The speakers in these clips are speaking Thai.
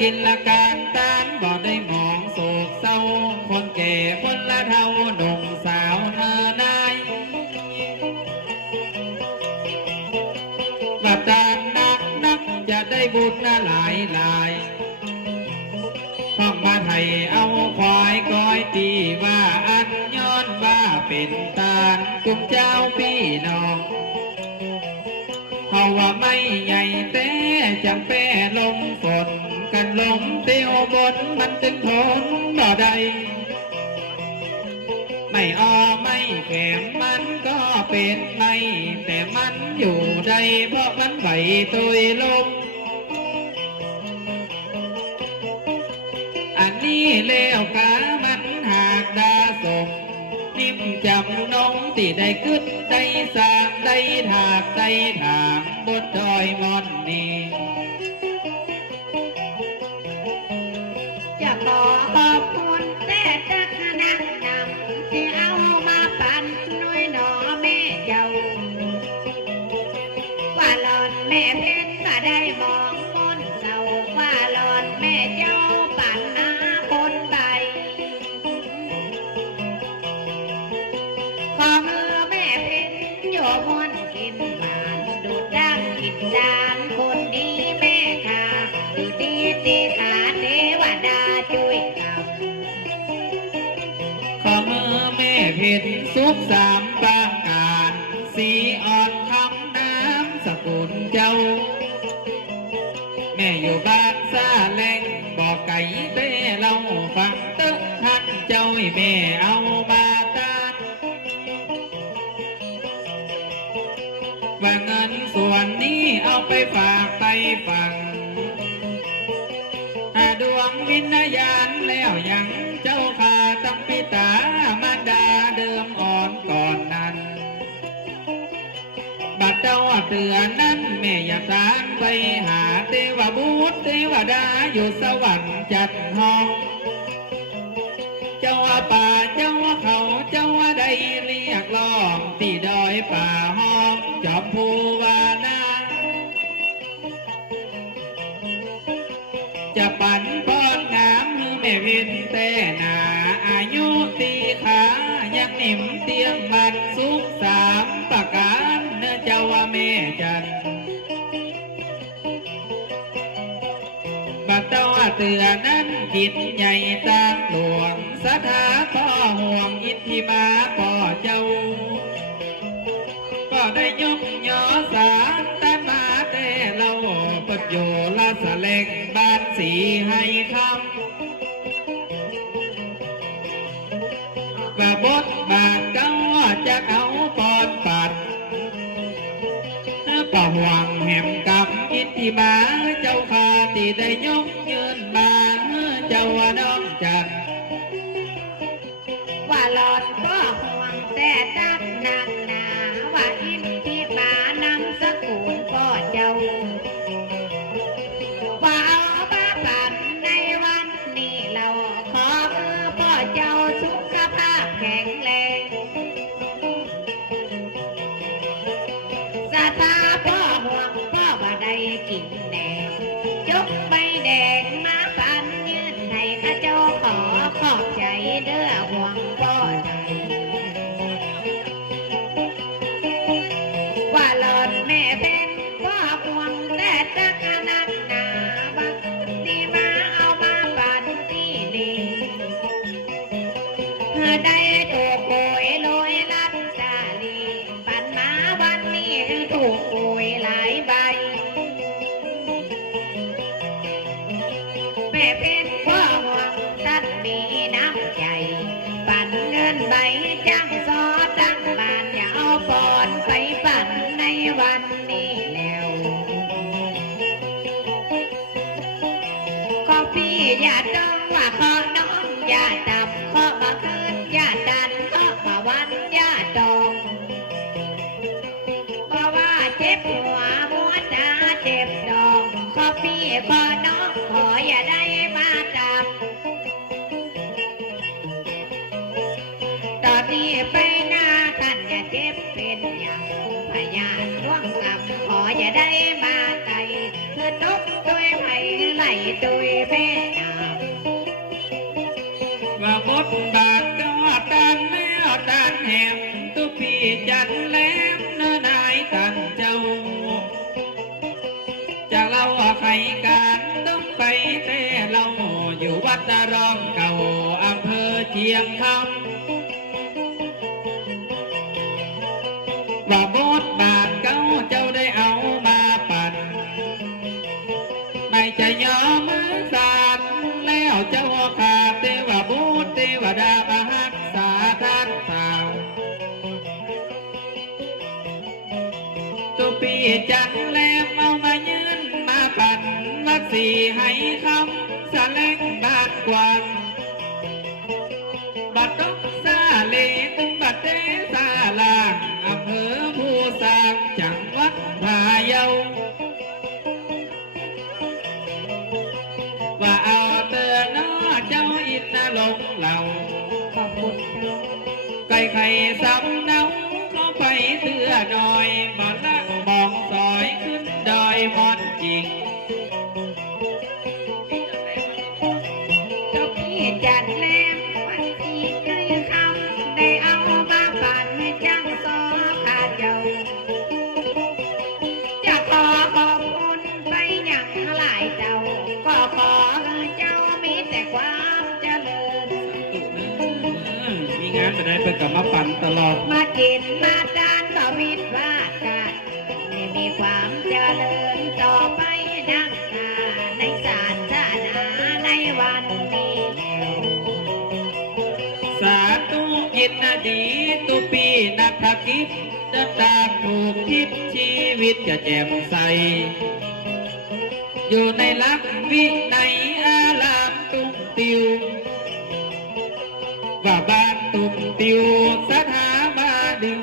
กินละการตานบ่ได้มองโศกเศร้าคนแก่คนละเท่าหนุ่มสาวเนินายหลับตานักจะได้บุญหลายท่องมาไทยเอาควายก้อยตีว่าอันย้อนว่าเป็นตาลกุมเจ้าพี่น้องเขาว่าไม่ใหญ่แต่จังแป้ลมฝนกันลมเตียวบนมันจึงทนบ่ได้ไม่อ้อไม่แข็งมันก็เป็นไงแต่มันอยู่ได้เพราะมันไหวตัวลมอันนี้เลวกามันหากดาสมนิ่มจำน้องที่ได้กึดได้สร้างได้ถากได้ถางบนดอยมอนนี่จะขอขอบคุณแต่จักนักนำที่เอามาปั่นน้อยหนอแม่เจ้าว่าหลอนแม่เพ็ญมาได้มองคนเศร้าว่าหลอนแม่เจ้าปั่นหาคนใบขอมือแม่เพ็ญโยมอนกินบานดูดดังกินจานคนดีแม่ค่ะดูดีตีขาเทวดาช่วยกับขอมือแม่เพ็ญสุขสามปางการสีอ่อนคำน้ำสกุลเจ้าแม่อยู่บ้านซาแหลงบอกไก่เต้เราฟังเตึกทักเจ้าให้แม่เอามาตานว่าเงินส่วนนี้เอาไปฝากไปฝังดวงวิญญาณแล้วยังเจ้าข้าตั้งปิตามารดาเดิมอ่อนก่อนนั้นบัดเจ้าเตือนนั้นแม่อยากทางไปหาเทวบุตรเทวดาอยู่สวรรค์จัดห้องเจ้าป่าเจ้าเขาเจ้าได้เรียกร้องที่ดอยป่าห้องจอมภูวานาจะปั่นป้อนงามหรือแม่เพ็ญแต่หนาอายุตีขายังนิ่มเตียงมันสุขสามประการเนื้อเจ้าว่าแม่จันบัดเจ้าเตือนนั้นกินใหญ่ตามหลวงสถาพ่อห่วงอิทธิมาพ่อเจ้าก็ได้ยกยอสารแต่มาแต่เราปัจโยลาสะเล็งบ้านสีให้คำว่าบทบาทเก้าจะเอาปอนปัดป่าห่วงแหมกับอิทธิมาเจ้าข้าที่ได้ยกยืนมาเจ้าน้องจันว่าหลอนก็ห่วงแต่ตักนักหนาว่าอินที่มานำสกุลพ่อเจ้าว่าเอาบ้าปั่นในวันนี้เราขอมือพ่อเจ้าสุขภาพแข็งแรงสถาพ่อห่วงพ่อว่าได้กินแหนงยกใบแดงมาปั่นยืนให้ข้าเจ้าขอขอบใจเด้อห่วงพ่อใดว่าหลอนแม่เป็นพ่อห่วงแต่จักนักหนาบักที่มาเอามาปั่นที่นี่ได้ถูกโอยลอยลัดจาลีปั่นมาวันนี้ถูกโอยหลายใบแม่เป็นพ่อห่วงตัดมีน้ำใจปั่นเงินใบจังซอตั้งบ้านอย่าเอาปอนไปปั่นในวันนี้แล้วขอพี่อย่าจ้องว่าขอน้องอย่าจับขอมาคืนอย่าดันขอมาวันอย่าจองเพราะว่าเจ็บหัวหัวตาเจ็บดองขอพี่ขอน้องขออย่าได้มาจับตอนนี้ไปหน้าท่านอย่าเจ็บเป็นอย่างพยานร่วงกับขออย่าได้มาไกลคือตกด้วยไผ่ไหล โดยแม่นาม ว่าบทบาทก็ตันแล้วตันแหมตุปีจันแหลมเนื้อนายตันเจ้าจะเล่าใครการต้องไปแต่เราอยู่วัดรองเก่าอำเภอเชียงคำว่าบทบาทเก่าเจ้าได้เอามาปั่นไม่จะยอมมือสานแล้วเจ้าขาดเทวบุตรเทวดามารักษาท่านสาวตุปีจันแลมเอามายืนมาปั่นวัดสีให้คำสะเล็งบาดกวางบัดดกซาเลตึงบัดเดซาลางอำเภอผู้สร้างจังหวัดพะเยาว่าเอาเตือนน้อเจ้าอินนาลงเหล่า ขอบคุณเจ้า ไก่ไข่สำเนาเข้าไปเตือดอยบ่ละมองซอยขึ้นดอยมอนจริง เจ้าพี่จัดแลมวันที่เคยคำได้เอามาปั่นให้จังซอขาเจ้าจะขอขอบคุณไปอย่างหลายเจ้าก็ขอให้เจ้ามีแต่ความเจริญ มีงานไปไหนเปิดกลับมาปั่นตลอด มากินมาดานบวิตว่าการไม่มีความเจริญต่อไปนักหนาในศาสนาในวันนี้ สาธุยินดีตุปีนักกิจเดินตามถูกทิศชีวิตจะแจ่มใส อยู่ในหลักวิในอารามตุ้มติว ว่าบ้านตุ้มติวสถาบาดิง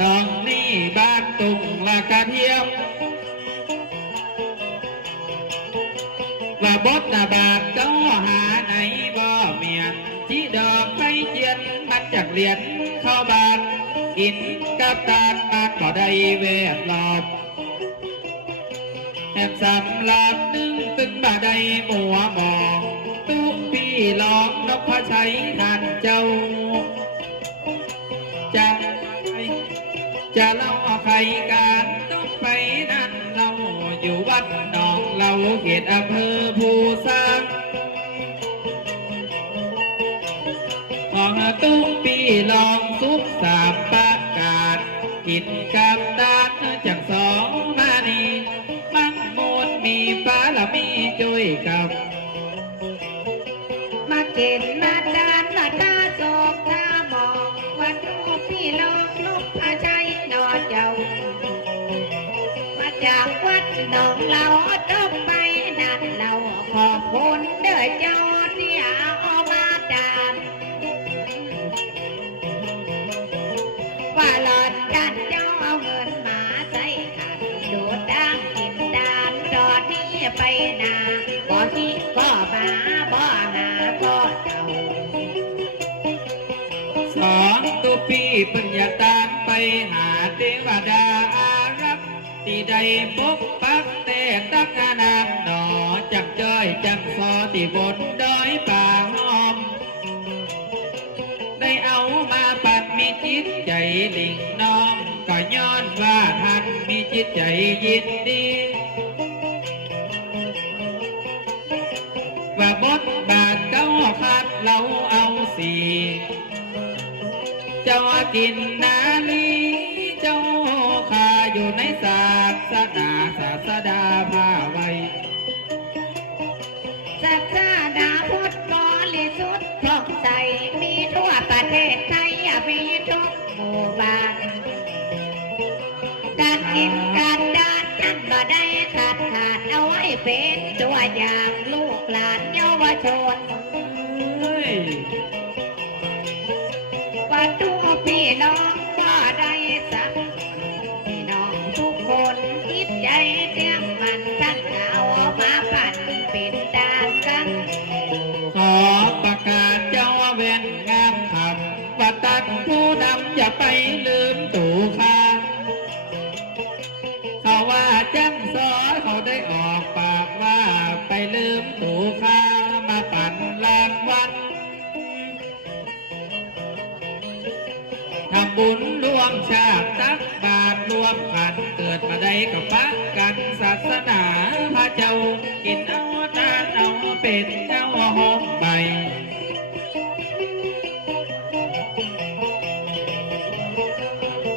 น้องนี่บ้านตุ้งละกะเทียมว่าบทนาบาทก็หาไหนบ่เมียนที่ดอกไปเจียนมันจากเหรียญเข้าบ้านกินกับตาลมันบ่ได้เวทลอบแอบสำลับนึงตึงบ่ได้มัวมองตุ้มพี่ลองนกพระชัยท่านเจ้าจะเล่าใครการต้องไปนั่นเราอยู่วัดหนองเราเขตอำเภอภูซางของตุ้มปีลองซุปสามประกาศกินกับดานจากสองมานีมั่งมูลมีปาละมีจุยกับ มาเก็นมาดานมาตาโศกตามองวัดรูปพี่ลอกลุกพระชัยนอเจ้ามาจากวัดหนองเราต้องไปนั่นเราขอบคุณเด้อเจ้าที่เอามาดานว่าหลอดกันเจ้าเอาเงินมาใส่ขันดูดดังกินดานตอนนี้ไปนาบ่ที่บ่มาบ่หาบ่เจ้า สองตุปีปัญญาตานไปหาเทวดาอารักษ์ที่ได้ปกปักแต่ตั้งนานหนอจักจ้อยจักซอที่บนดอยป่าหอม ได้เอามาปัดมีจิตใจหลิงน้อมก็ย้อนว่าท่านมีจิตใจยินดี ว่าบทบาทเก้าขาดเราเอาสีเจ้ากินนาลีเจ้าข้าอยู่ในศาสนาศาสดาพาไว้ ศาสนาพุทธบริสุทธิ์ผ่องใสมีทั่วประเทศไทยมีทุกหมู่บ้านการกินการดานนั้นบ่ได้ขาดเอาไว้เป็นตัวอย่างลูกหลานเยาวชน เฮ้ย ว่าทุกพี่น้องก็ได้สักพี่น้องทุกคนจิตใจเตรียมมันท่านเอามาปั่นเป็นดานกัน ขอประกาศเจ้าเว้นงามคำว่าตัดผู้นำอย่าไปลืมตู่ข้าเขาว่าจังสอเขาได้ออกปากว่า ำบุญรวมชาติตักบาตรรวมขันเกิดมาได้กับปักกันศาสนาพระเจ้ากินเอาทานเอาเป็ดเอาหอมใบ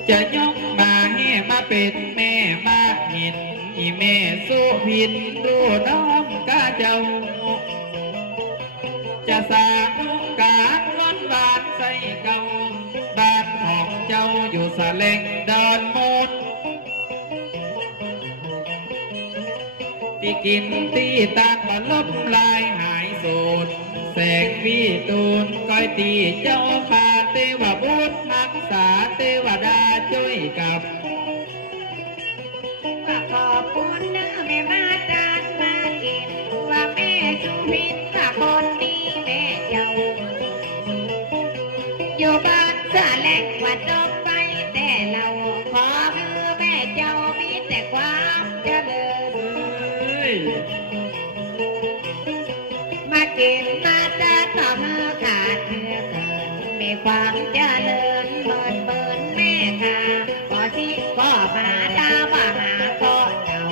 จะยกมาให้มาเป็นแม่มาหินอีแม่สู้พินรู้น้อมกาเจ้าจะสาธุการวันวานใส่เก่าบ้านของเจ้าอยู่สะเลงดอนมดที่กินตีตาบลบลายหายสูดแสงวีตูนก้อยตีเจ้าพาเทวบุตรรักษาเทวดาช่วยกับว่าขอบคุณเนื้อแม่มาจานมากินว่าแม่สุพินว่าคนดีแม่เจ้าอยู่บ้านสะแลกว่าจบไปแต่เราขอคือแม่เจ้ามีแต่ความเจริญมากินมาจานต่อมือขาดเนื้อเกินมีความเจริญเบินเบินแม่ค่ะขอสิขอมาดาว่าหาก็เจ้า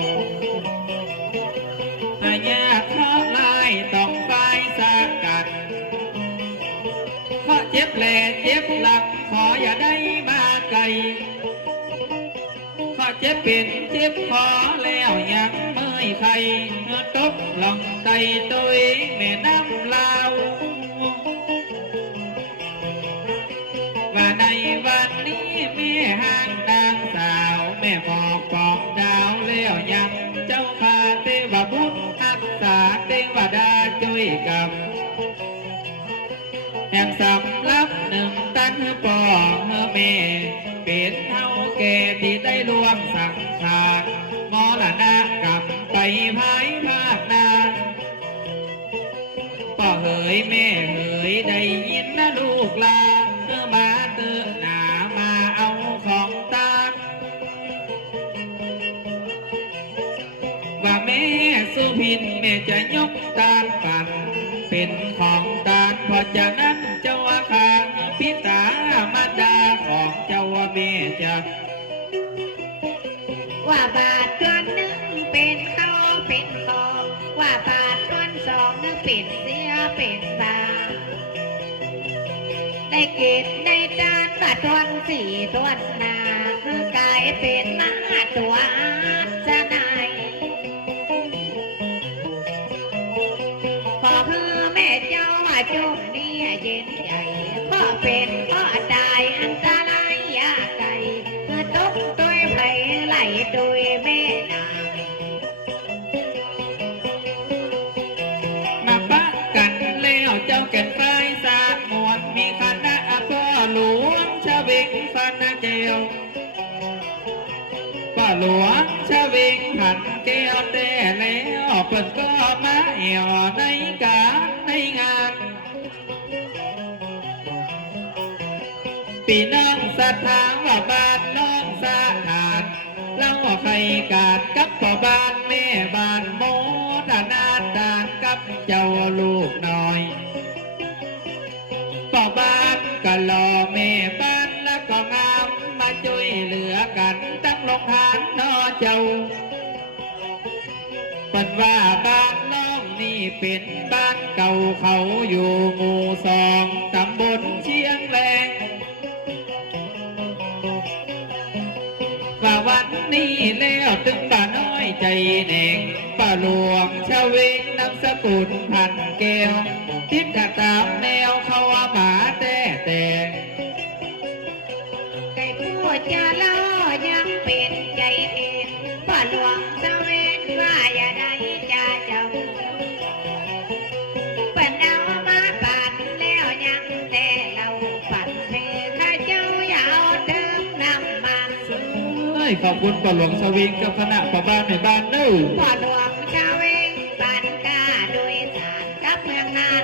ถ้าอยากขอลายต้องไปสักกันขอเจ็บแหล่เจ็บหลักขออย่าได้มาไกลขอเจ็บเป็นเจ็บขอแล้วยังไม่ใครเมื่อตกลงไตตัวแม่น้ำลาวว่าในวันนี้แม่ห่างนางสาวแม่หมอกปองดาวแล้วยังเจ้าพาเทวบุตรรักษาเทวดาช่วยกับแห่งสำรับหนึ่งตันปอแม่เป็นเท่าแก่ที่ได้รวมสังขารมรณะกรรมไปภายภาคหน้าป่อเหยแม่เหยได้ยินนะลูกลามาเตือนหนามาเอาของตาว่าแม่สุพินแม่จะยกตาลปั่นเป็นของตาลเพราะฉะนั้นเจ้าอาคาพิตามารดาของเจ้าแม่จะว่าบาทตัวหนึ่งเป็นข้าวเป็นของว่าบาทตัวสองนึงเป็นเสียเป็นบาได้เกตได้จานบาทตัวสี่ตัวหนาคือกลายเป็นมาตัวจะไหนขอเพื่อแม่เจ้าว่าจงนี้เย็นใหญ่ก็เป็นก็ตายอันตรายยาไก่เมื่อตกตัวไปไหลโดยแม่นางมาปะกันแล้วเจ้าแก่นไฟสาดมวนมีคณะพ่อหลวงชะเวงฟันแก้วพ่อหลวงชะเวงผันแก้วแต่แล้วเพิ่นก็มาเอี่ยวในการในงานปีน้องศรัทธาว่าบ้านน้องสะอาดเล่าใครกาดกับพ่อบ้านแม่บ้านโมดนาดานกับเจ้าลูกน้อยพ่อบ้านก็หล่อแม่บ้านแล้วก็งามมาช่วยเหลือกันตั้งลงทานนอเจ้าเปิดว่าบ้านน้องนี่เป็นบ้านเก่าเขาอยู่หมู่สองตำบลเชียงแรงว่าวันนี้แล้วถึงบ้านน้อยใจแหน่งป้าหลวงชะเวงนามสกุลพันแก้วทิศกะตามแนวเขาว่าหมาแต่ไก่ผู้จะล่อยังเป็นใจเองป้าหลวงเสวงว่าอย่าได้จะจำเป็นเอามาปั่นแล้วยังแต่เราปั่นเพข้าเจ้าอย่าเอาเดิมนำมัน ขอบคุณป้าหลวงชะเวงกับคณะป้าบ้านในบ้านเน้อป้าหลวงเสวงปั่นกาด้วยสารกับเมืองนาน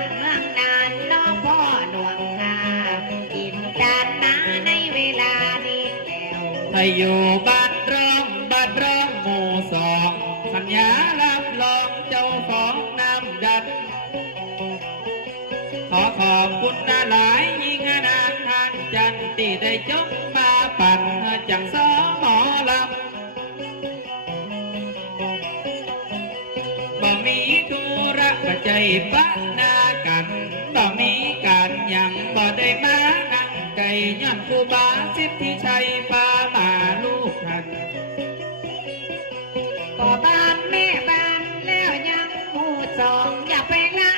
น้องพ่อหลวงนากินจานนาในเวลานี้แล้ว ไทยอยู่บ้านร้องหมู่สองสัญญารับรองเจ้าของน้ำดันขอขอบคุณหลายยิ่งนานทาน จันทร์ที่ได้จงมาปั่นจังสอหมอลำบ่มีธุระปัจจัยปะนากันบ่มีการยังบ่ได้มานั่งไก่ย้อนครูบาสิทธิชัยพามาลูกท่านก็บ้านแม่บ้านแล้วยังหมู่สองอย่าไปละ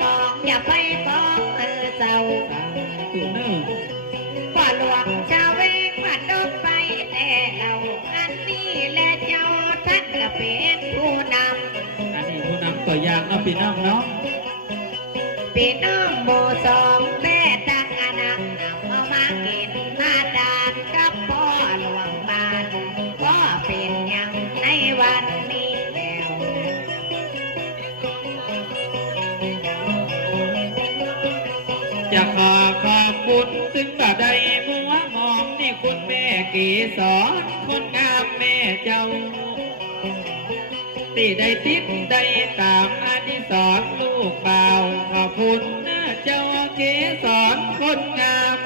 มองอย่าไปฟ้องเจ้าว่าหลวงชาวเวงว่าดกไปแต่เราอันนี้แหละเจ้าท่านก็เป็นผู้นำอันนี้ผู้นำตัวอย่างเนาะพี่น้องเนาะพี่น้องหมู่สองแม่ตั้งอนันต์นำเอามากินมาดานกับพ่อหลวงบ้านก็เป็นอย่างในวันนี้แล้วจะขอขอบคุณถึงบ่ได้มัวมองนี่คุณแม่กีสอนคนงามแม่เจ้าที่ได้ติดได้ตามอธิสรลูกเบาขอบคุณนะเจ้าเกสรคนงาม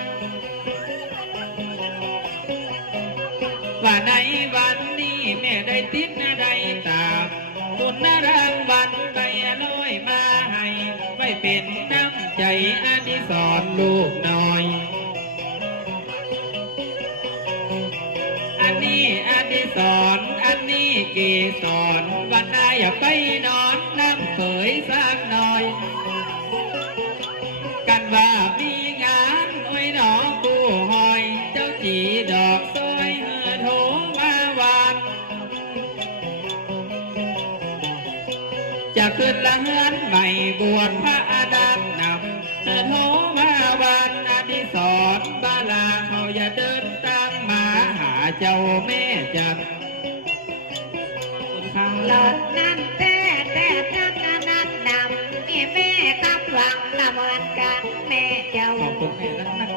ว่าในวันนี้แม่ได้ติดได้ตามคุณนรางวัลได้ลอยมาให้ไม่เป็นน้ำใจอธิสรลูกน้อยอันนี้อธิสรอันนี้เกสรวันหน้าอย่าไปนอนน้ำเผยสร้างน้อยกันว่ามีงานโอ้ยหนอกูหอยเจ้าจีดอกซอยโทรมาวานจะขึ้นละเฮือนใหม่บวชพระอาดามนำโทรมาวานอธิสรบาลาเขาอย่าเดินตามมาหาเจ้าแม่จันหลอดนั้นแต่ตั้งนั้นนำนี่แม่ทับหวังละเหมือนกันแม่เจ้าขอบคุณแม่นัก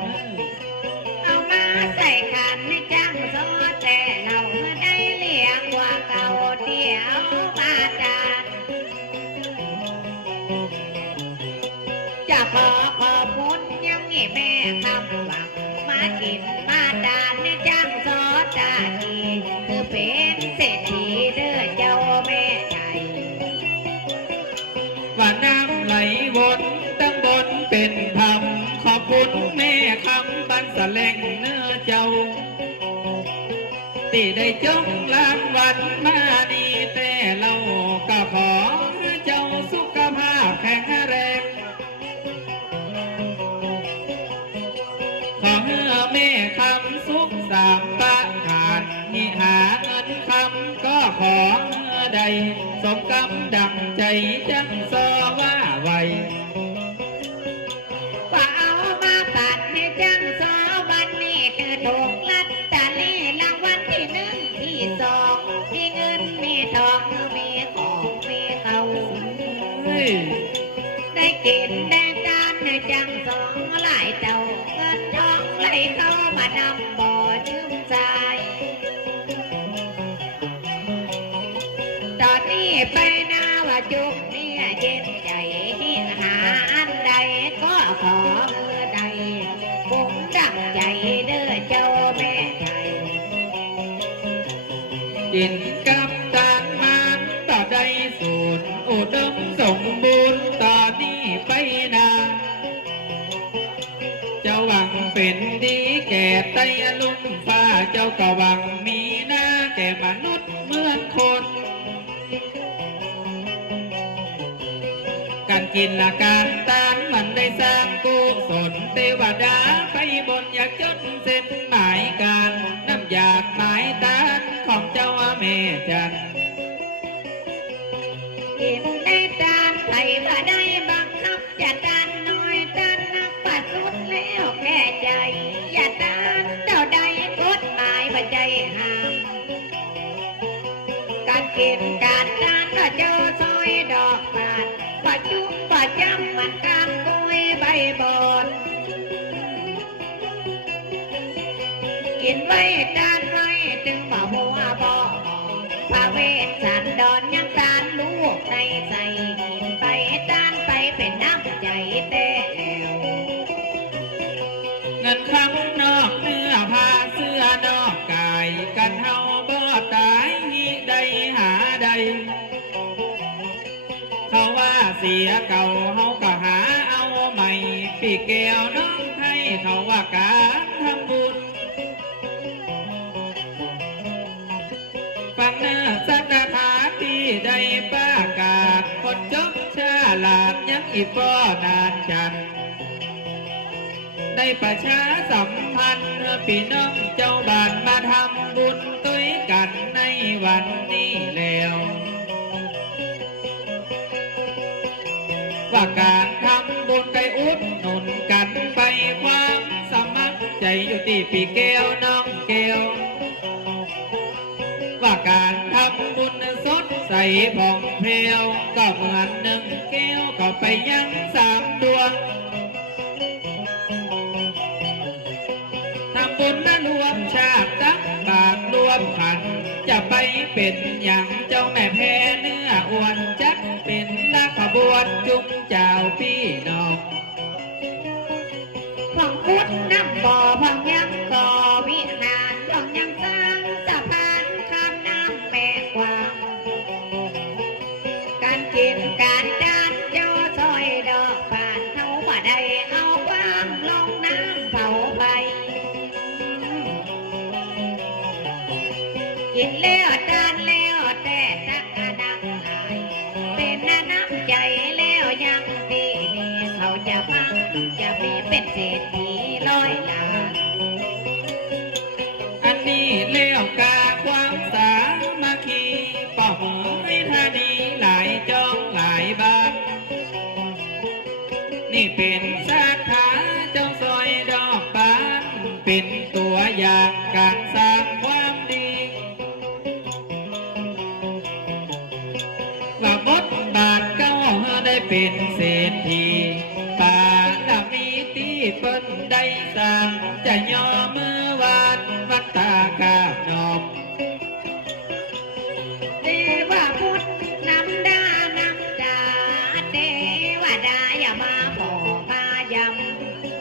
เอามาใส่ขันให้จังซอแต่เราได้เลี้ยงกว่าเก่าเดียวมาจานจะขอขอบคุณยังนี่แม่ทับหวังมากินมาดานให้จังซอจาดีคือเป็นเศรษฐีเด้อเจ้าแม่ใจว่าน้ำไหลวนตั้งบนเป็นธรรมขอบคุณแม่คำบันสะแลงเนื้อเจ้าที่ได้จงรางวัลมาดีแต่เราก็ขอเจ้าสุขภาพแข็งแรงขอให้แม่คำสุขสามปะขาดที่หาเงินคำก็ขอใดสมกำดังใจจังซอว่าไวว่าเอามาปัดให้จังซอวันนี้คือถูกลัดตาลีรางวัลที่หนึ่งที่สองที่เงินมีทองมีของมีเขาได้กินได้ทานให้จังสองหลายเจ้าเงินทองไหลเข้ามานำบ่อยืมใจตอนนี้ไปนาว่าจุกเนี่ยเย็นใจที่หาอันใดก็ขอใดผมดังใจเด้อเจ้าแม่ใจกินกับตานมันต่อใดสูตรอุดมสมบูรณ์ตอนนี้ไปนาเจ้าหวังเป็นดีแก่ไตลุ่มฟ้าเจ้าก็หวังมีหน้าแก่มนุษย์เหมือนคนการกินละการตานมันได้สร้างกุศลเทวดาไปบนอยากจดเส้นหมายการน้ำอยากหมายตานของเจ้าแม่จันกินได้ตานไผ่ว่าได้บังคับจะตานน้อยตานนักปัดสุดแล้วแค่ใจอย่าตานเจ้าใดกฎหมายว่าใจห้ามการกินการตานก็เจ้าซอยดอกบานว่าจุ้มว่าจำมันการกุยใบบอนกินไว้ตานไว้ถึงบ่หัวบ่พระเวสสันดรยังตานลูกในใส่กินไปตานไปเป็นน้ำใจแต่แล้วเงินคำน เก่าเฮาก็หาเอาใหม่ปีแก้วน้องให้เขาว่าการทำบุญฟังเนื้อสัทธาที่ได้ประกาศคนจบชาลาดยังอีป้อนานจันได้ประชาสัมพันธ์พี่น้องเจ้าบ้านมาทำบุญด้วยกันในวันนี้แล้วว่าการทำบุญไปอุดหนุนกันไปความสมัครใจอยู่ที่พี่แก้วน้องแก้วว่าการทำบุญสดใสผ่องเพรียวก็เหมือนหนึ่งแก้วก็ไปยังสามดวงทำบุญนั้นรวมชาติตั้งบาทรวมขันจะไปเป็นอย่างเจ้าแม่แพ้เนื้ออ้วนจักเป็นละขบวนจุงเจ้าพี่น้องพ่องพุทธน้ำบ่อพ่องยังก่อวิหารพ่องยังสร้างสะพานข้ามน้ำแม่กวางการกินการจานเจ้าซอยดอกบานเท่าบ่ได้เอาความลงน้ำเผาไปกินแล้วจานแล้วแต่สักดังหายเป็นน้ำใจแล้วยังดีเขาจะพังจะมีเป็นเศรษฐีร้อยล้าน อันนี้เลี้ยวกาความสามัคคีป่อเหมยธานีหลายจองหลายบ้านนี่เป็นศรัทธาเจ้าซอยดอกบานเป็นตัวอย่างการสร้างความดีว่าบทบาทเก้าได้เป็นเศรษฐีป่าดามีที่เปิ้นได้สร้างจะยอมมือวาดวัดตากาบนอม เทวพุทธนำดานำดาเทวดาอย่ามาขอมาย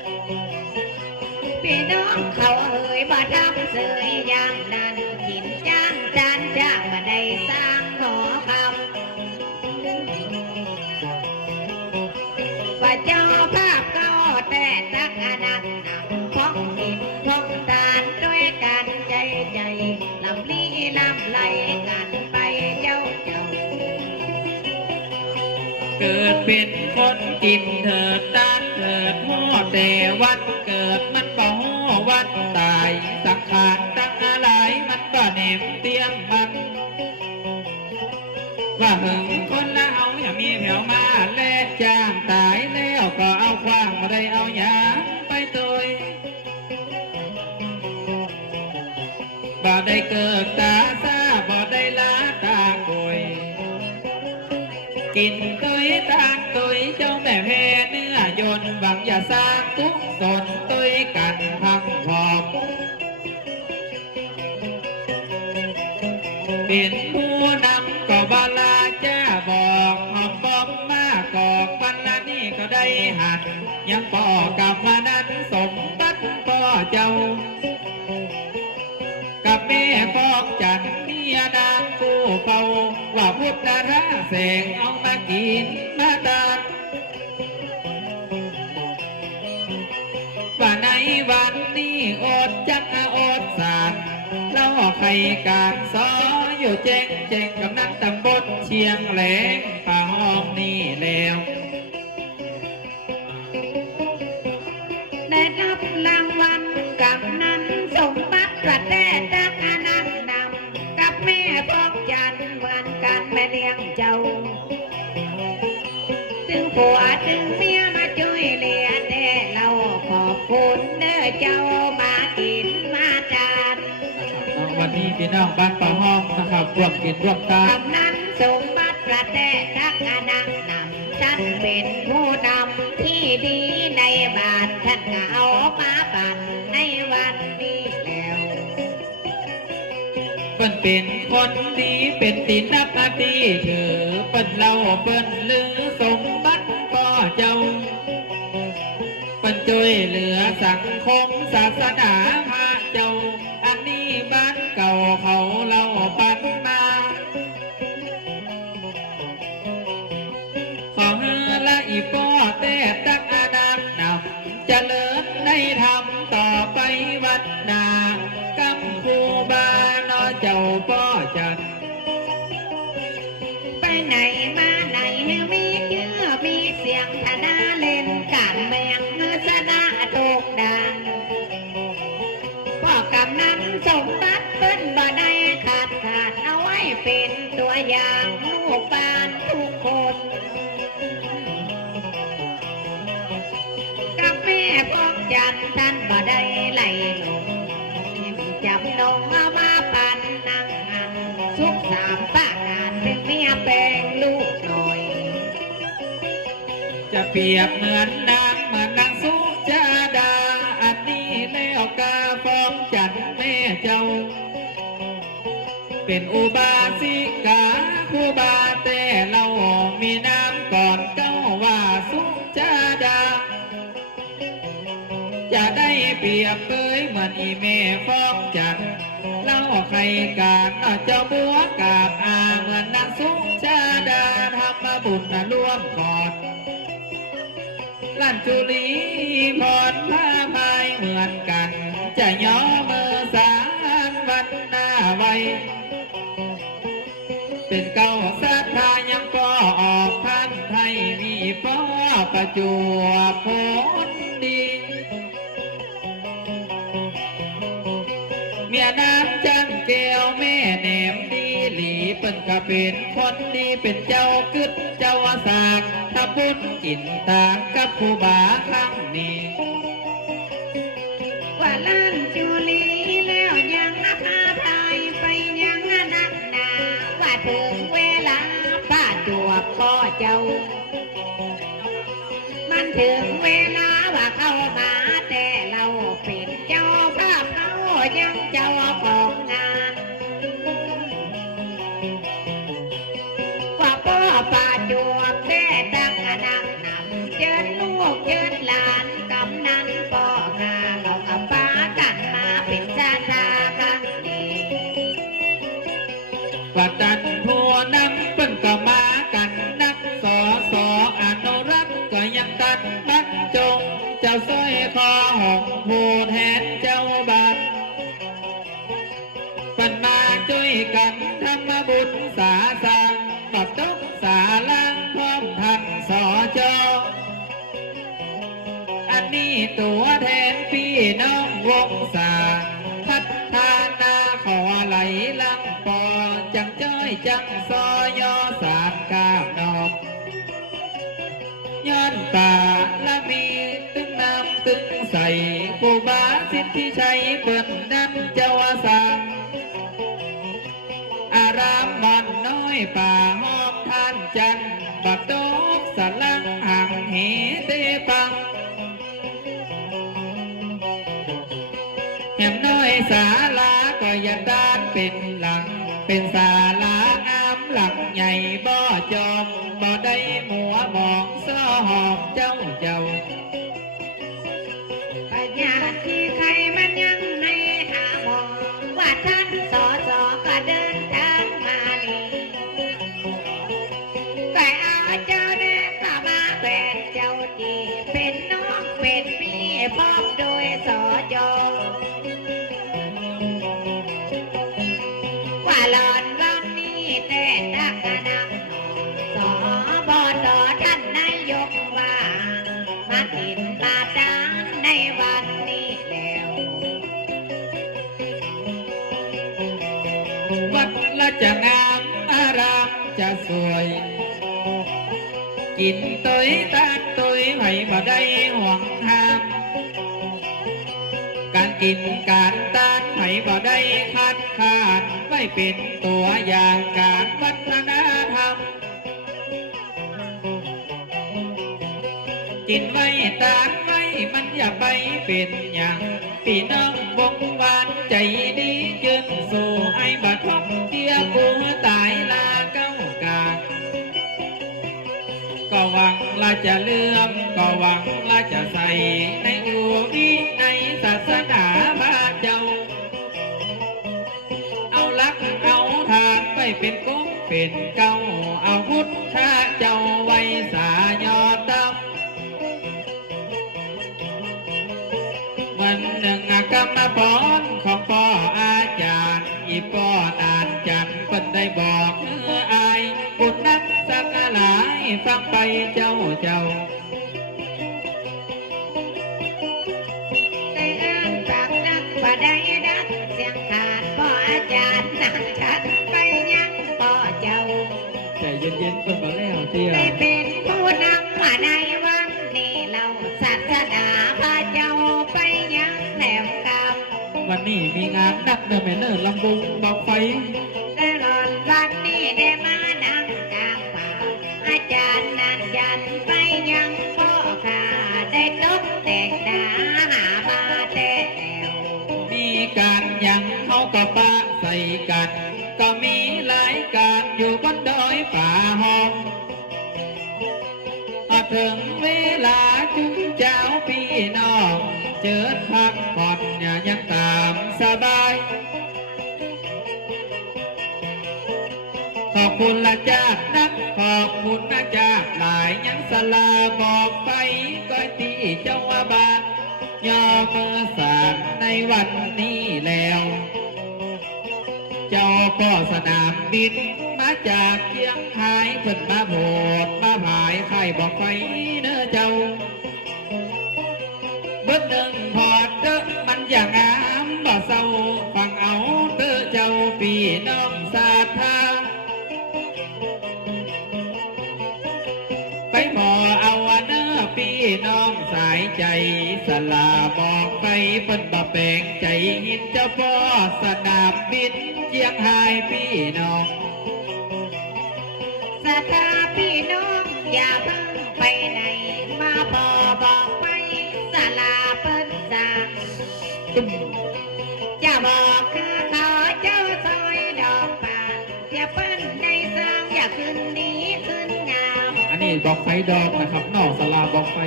ำพี่น้องเขาเอ่ยบ่ทำเสยอย่างนั้นกินจานจานจ้างมาได้สร้างหอคำว่าเจ้าภาพก็แต่สักอนันต์นำพ้องกินพ้องทานด้วยกันใจใจลำลีลำไหลกันไปเจ้า เกิดเป็นคนกินเถิดตานเถิดห่อแต่วันเกิดมันบ่ห่อวันตายสังขารตั้งอะไรมันบ่เนมเตียงมันว่าหึงคนละเอาอย่ามีแผ่วมาและจ้างตายแล้วก็เอาความมาได้เอาหยาไปตัวบ่ได้เกิดตาซาบ่ได้ลาตาโกยกินตุยตานตุยเจ้าแม่แพ้เนื้อยนต์หวังอย่าสร้างทุกสนตุยกันพังพอมเป็นผู้นำก็บาลาจ้าบอกหอมบอมมากอกปันละนี่ก็ได้หัดยังป่อกลับมานั้นสมบัติป่อเจ้ากับแม่ฟอกจันเมียนางผู้เฝ้าว่าพุทธราแสงเอามากินมาตานว่าในวันนี้อดจักอดสารเล่าใครการซออยู่เจ๊งเจ๊งกับนักตำบลเชียงแหลงป่าห้องนี่แล้ว ได้รับรางวัลกับนั้นสมบัติประเทศตักอนันต์นำกับแม่พอกจันเหมือนกันแม่เลี้ยงเจ้าถึงผัวถึงเมียมาช่วยเหลือแต่เราขอบคุณเด้อเจ้ามากินมาจาน วันนี้พี่น้องบ้านป่าห้องนะครับร่วมกินร่วมตา กับนั้นสมบัติประเทศตักอนันต์นำฉันเป็นผู้นำที่ดีในบ้านฉันก็เอามาปั่นในวันนี้แล้ว เปิ้นเป็นคนดีเป็นตีนับอาตีถือเปิ้นเล่าเปิ้นลือสมบัติป่อเจ้าเปิ้นช่วยเหลือสังคมศาสนาพระเจ้าอันนี้บ้านเก่าเขาเล่าปันมาขอให้ล การแบ่งสนาทุกดังพ่อกำนันสมบัติเปิ้นบ่ได้ขาดเอาไว้เป็นตัวอย่างลูกบ้านทุกคนกับแม่พ่องจันท่านบ่ได้ไหลลงจำนงเอามาปันนั่งสุขสามป้าการเป็นเมียแปลงลูกหน่อยจะเปรียบเหมือนนางสุจาดาอันนี้แล้วกาฟ้องจันแม่เจ้าเป็นอุบาสิกาครูบาแต่เรามีน้ำก่อนเก้าว่าสุจาดาจะได้เปรียบเคยเหมือนอีเมฟ้องจันเล่าใครการเจ้าบัวกาบเหมือนนางสุจาดาทำมาบุญร่วมก่อนลั่นจุลีพรพาไม้เหมือนกันจะย่อมือสารวันหน้าไว้เป็นเก้าสัทธายังก็ออกท่านไทยมีพ่อประจวบผลดีเมียน้ำจันแก้วแม่แหนมดีหลีเป็นก็เป็นคนดีเป็นเจ้ากึศเจ้าสากถ้าบุญกินต่างกับผู้บาครั้งนี้ว่าล้านจุลีแล้วยังพาไทยไปยังนักหนาว่าถึงเวลาป้าจวบพ่อเจ้ามันถึงเวลาว่าเข้ามาแต่เราเป็นเจ้าภาพเขายังเจ้าของงานว่าพ่อป้าจวบแต่ตั้งนักนำเชิญลูกเชิญหลานกำนันพ่องาเรากับป้ากันมาเป็นชาตากันดีว่าตันผัวนำเป็นก็มากันนักสออนุรักษ์ก็ยังตัดบรรจงเจ้าสร้อยคอหงผู้แทนเจ้าบัตรปันมาช่วยกันทำบุญสาสังปัดตกสาลังพร้อมทันสอจออันนี้ตัวแทนพี่น้องวงศาพัฒนาขอไหลลังปอจังจ้อยจังซอยอสามก้าวดอกย้อนตาละมีตึงน้ำตึงใสผู้บาสิทธิชัยเปิดนั้นเจ้าสังอารามมันน้อยป่าห้องท่านจันบักดอกสลังห่างเหเตปังแหมน้อยศาลาก็ยันดานเป็นหลังเป็นศาลางามหลังใหญ่บ่จอมบ่ได้มัวมองซ้อหอมเจ้าปัญญาที่ใครมันยังไม่หาบอกว่าท่านสอก็เดินทางมาลีแต่เอาเจ้าแน่ก็มาเป็นเจ้าดีเป็นน้องเป็นพี่พร้อมโดยสอจอว่าหลอนวันนี้แต่นักสอบอดอท่านนายกว่ามาติดมาดานในวันนี้แล้ววัดละจะงามอารามจะสวยกินตุยตานตุยให้บ่ได้ห่วงห้ามการกินการตานให้บ่ได้คัดค้านไว้เป็นตัวอย่างการวัฒนธรรมกินไว้ตานไว้มันอย่าไปเป็นอย่างพี่น้องวงวานใจดียืนสู่ไอ้บัดทบเที่ยกูตายลาเก้ากาก็หวังละจะเลื่อมก็หวังละจะใส่ในอุวิในศาสนาพระเจ้าเอาลักเอาทานไปเป็นกุ้งเป็นเก้าเอาพุทธเจ้าไว้สายอดดำวันหนึ่งกรรมพรของพ่ออาจารย์อีป้อนานจันเป็นได้บอกเมื่ออายบุญนักสักหลายฟังไปเจ้า เป็นมาแล้วเตี้ย ได้เป็นผู้นำว่าในวันนี้เราศาสนาพาเจ้าไปยังแหลมกำ วันนี้มีงานนักเดินแม่เนอร์ลำบุงบอกไฟ แต่หลอนวันนี้ได้มานั่งกลางป่าอาจารย์นันยันไปยังพ่อข้าได้ตกแต่งดาหามาแต่แอว มีการยังเขาก็ปะใส่กัน ก็มีหลายการอยู่บนดอยป่าห้องมาถึงเวลาจุงเจ้าพี่น้องเจิดพักผ่อนอย่ายังตามสบาย ขอบคุณละจากนักขอบคุณนะจากหลายยังสลาบอกไปก็ที่เจ้าว่าบานยอมมือสานในวันนี้แล้ว เจ้าก็สนามบินมาจากเชียงรายเพิ่นมาโผดมาผายไข่บอกไปเน้อเจ้าเบิ้ลหนึ่งพอดเด้อมันอย่างงามบ่เศร้าฟังเอาเด้อเจ้าพี่น้องศรัทธาไปหมอเอาเน้อพี่น้องสายใจสลาบอกไปเพิ่นบ่แปลงใจหินเจ้าพ่อสนามบินเชียงรายพี่น้อง สถาพี่น้องอย่าเพิ่งไปไหนมาพอบอกไปศาลาเปิ้นจากจะบอกคือขอเจ้าซอยดอกป่าอย่าเปิ้นได้สร้างอย่าขึ้นดีขึ้นงาม อันนี้บอกไฟดอกนะครับนอกสลาบอกไฟ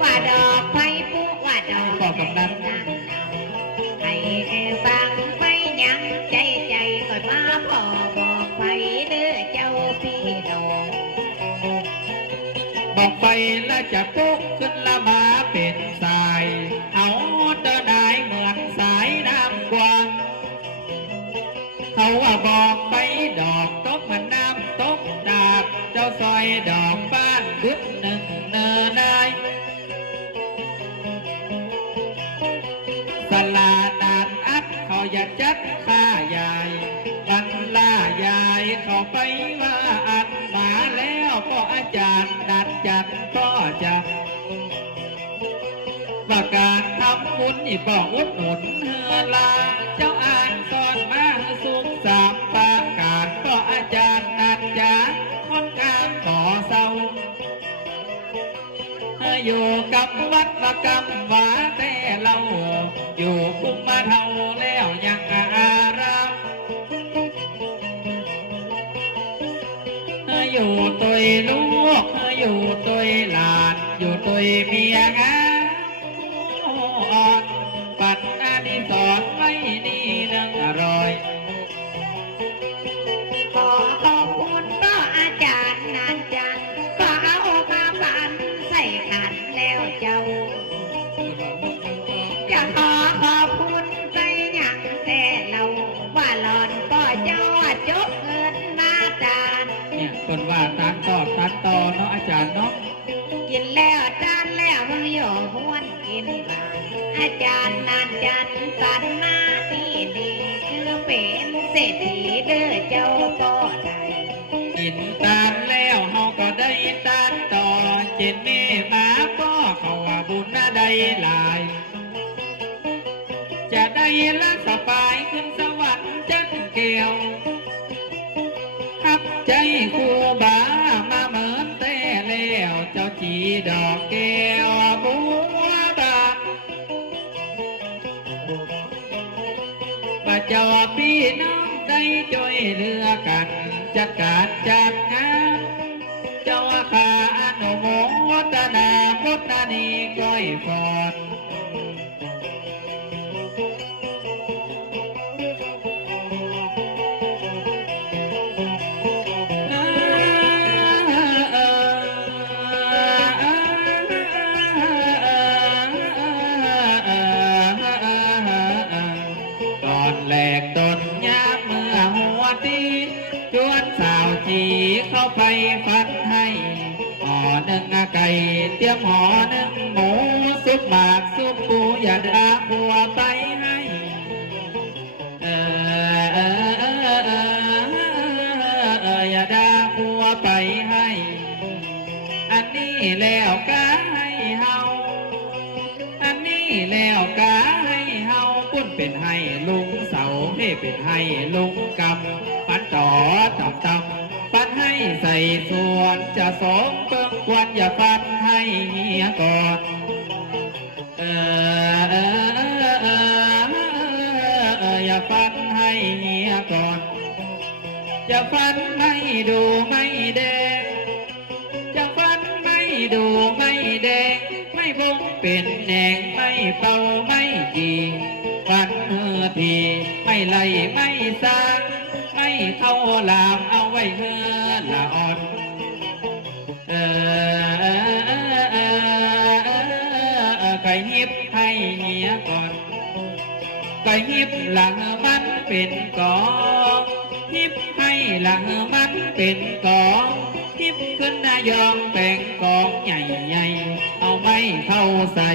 ว่าดอกไฟปุ๊ว่าดอก บอกกับนั้น ให้แค่ฟังไฟยังใจใจก่อนมาพอบอกไฟเด้อเจ้าพี่น้อง บอกไฟแล้วจะปุ๊กขึ้นละมาเป็นสายเอาเดินได้เหมือนสายน้ำกว้างเขาว่าบอกไปดอกตกมันน้ำตกดาบเจ้าซอยดอกบ้านบุดหนึ่งเนินได้สลาดานอัดเขาอย่าจัดข้ายายบรรลายายเขาไปว่าอันมาแล้วก็อาจารย์นัดจัดก็จะว่าการทำบุญนี่บอกอุดหนุนเฮือลาเจ้าอ่านสอนมาสุขสามประการก็อาจารย์นัดจัดคนกลางขอเศร้า อยู่กับวัดละกำว่าแต่เราอยู่คุมมาเท่าแล้วยังอารามอยู่ตัวลูกอยู่ตัวหลานอยู่ตัวเมียงามอ่อนปัดอานิสอนไว้นี่เรื่องอร่อย ขอขอบคุณก็อาจารย์นันจันก็เอามาบันใส่ขันแล้วเจ้า อยากขอขอบคุณใจยังแต่เราว่าหลอนก็เจ้าว่าจบเงินมาจาน เนี่ยคนว่าตัดต่อเนาะอาจารย์เนาะ กินแล้วจานแล้วมึงอยู่ห้วนกินบานอาจารย์นันจันสันมาที่ดีคือเป็นเศรษฐีเด้อเจ้าพ่อใด กินตามแล้วเฮาก็ได้ตามต่อเจ็ดเมมาก็เขาว่าบุญน่ะได้หลาย จะได้ละสบายขึ้นสวรรค์จันเกี่ยวหักใจครูบามาเหมือนแต่แล้วเจ้าจีดอกแก้วบัวบานมาเจ้าพี่น้องได้ช่วยเหลือกันจัดการจัดงานเจ้าข้าอนุโมทนาพุทธานีก้อยฟอนก่อนแหลกต้นยาเมื่อหัวตีจวนสาวจีเข้าไปฟันให้ห่อหนึ่งไก่เตรียมห่อหนึ่งหมูซุปหมากซุปปูอย่าดาบัวไปให้อย่าดาบัว แล้วกาให้เฮาอันนี้แล้วกาให้เฮาปุ้นเป็นให้ลุงเสาเพ่เป็นให้ลุงกำปันต่อต่ำปันให้ใส่ส่วนจะสองเบิ่งควันอย่าปันให้เฮียก่อนอย่าฟันให้เฮียก่อนจะฟันไม่ดูไม่แดงจะฟันไม่ดูไม่แดงไม่บงเป็นแดงไม่เป่าไม่จีฟันทีไม่ไล่ไม่สร้างไม่เข้าลามเอาไว้เฮือละอ่อนไก่หิบให้เฮียก่อนไก่หิบหลังมันเป็นกองหิบให้หลังมันเป็นกองหิบขึ้นนายองแบ่งกองใหญ่ๆเอาไม้เข้าใส่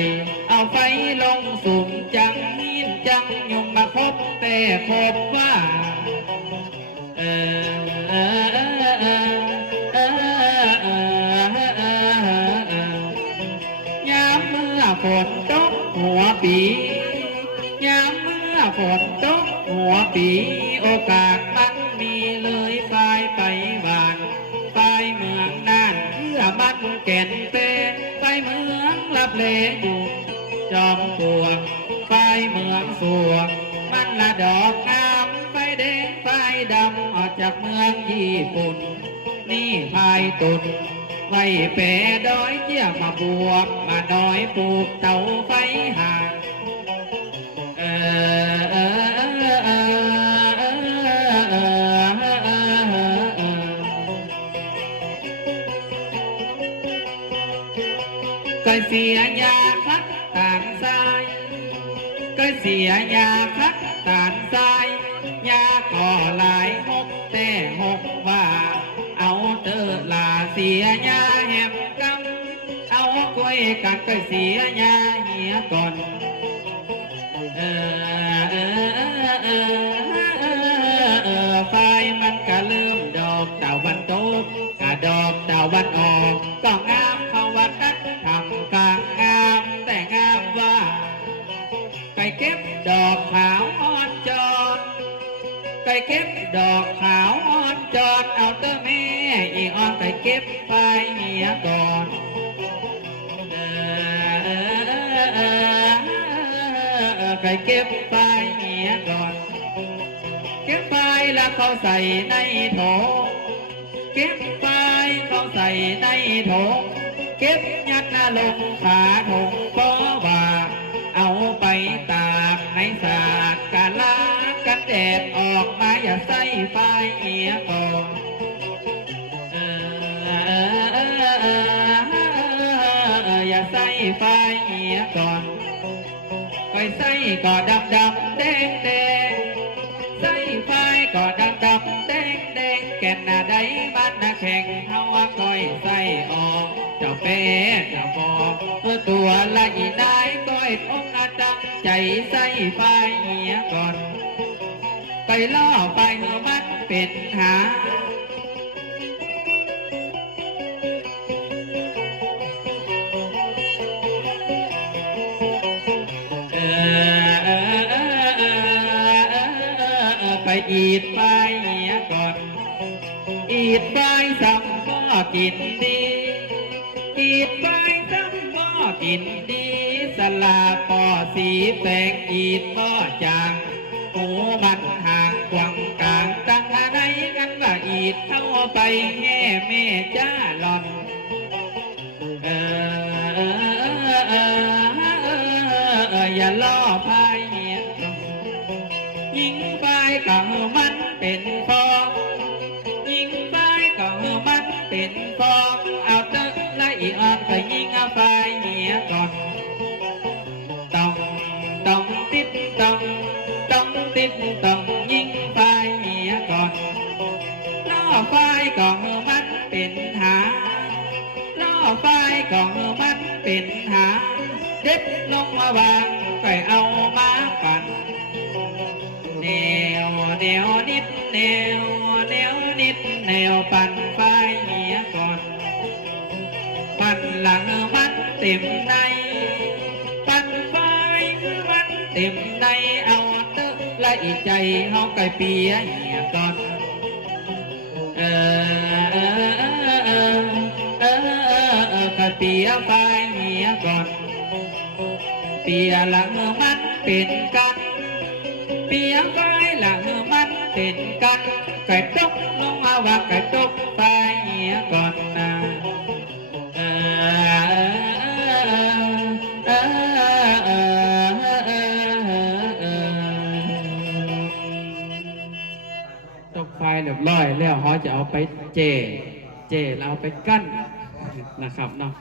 เอาไฟลงสุ่มจังหินจังยุงมาคบแต่คบว่ายามเมื่อฝนตกหัวปียามเมื่อฝนตกหัวปีโอกาสมันมีเลยไปไปหวานไปเมืองน่านเพื่อมันแก่นเตไปเมืองลับเลอยู่จอมปลวกไปเมืองสวงมันละดอกงามไฟแดงไฟดำออกจากเมืองญี่ปุ่นนี่พายตุนไว้แปรดอยเจียมาบวกมาน้อยปลูกเตาไฟห่างก็เสียยาคัดตานทรายก็เสียยาคัดตานทรายยาก่อหลายหกแต่หกว่าเอาเตอลาเสียยาแหมกำเอากล้วยกันก็เสียยาเหียก่อนไฟมันก็เริ่มดอกตะวันตกกะดอกตะวันออกก็งามเขาวัดนักทำกลางงามแต่งามว่าไก่เก็บดอกขาวอ่อนจอดไก่เก็บดอกขาวอ่อนจอดเอาเตอแม่อีอ่อนไก่เก็บไฟเหียก่อนไก่เก็บไฟเหียก่อนเก็บไฟแล้วเขาใส่ในโถเก็บไฟเขาใส่ในโถเก็บยัดหน้าลงขาถงเพราะว่าเอาไปตากในสากกะลากันแดดออกมาอย่าใส่ไฟเหียก่อนอย่าใส่ไฟเหียก่อนไฟใส่ก็ดำดำแดงแดงใส่ไฟก็ดำดำแดงแดงแก่นหน้าใดบ้านนาแข่งเฮาก้อยใส่ออกเจ้าเป้เจ้าบอกเพื่อตัวละอีนายก้อยองค์ตั้งใจใส่ไฟเหียก่อนไปล่อไปเมื่อมันเป็นหาไปอีดไฟเหียก่อนอีดไฟซ้ำก็กินดีอีดไฟซ้ำก็กินดีสลาปอสีแปลงอีดก็จางหูมันห่างกวางกลางตั้งอะไรกันว่าอีดเข้าไปแห่แม่จ้าหล่อนอย่าล่อพายเหียยิงไปก็มันเป็นฟองยิงไปก็มันเป็นฟองเอาเตะไล่ออกก็ยิงเอาไฟเหียก่อนต้องติดต้องยิงไฟเหียก่อนล่อไฟก็มันเป็นหาล่อไฟก็มันเป็นหาเด็ดลงมาวางก็เอามาปั่นแนวนิดแนวนิดแนวปั่นไฟเหียก่อนปั่นละ เต็มในปันไฟคือมันเต็มในเอาเตอะละอีใจเฮาไก่เปียเหียก่อนเออกะเปียไฟเหียก่อนเปียละเมื่อมันเป็นกันเปียไฟละเมื่อมันเป็นกันไก่ตกลงมาว่าไก่ตกไฟเหียก่อนนะตกไฟเรียบร้อยแล้วเขาจะเอาไปเจแล้วเอาไปกั้นนะครับเนาะ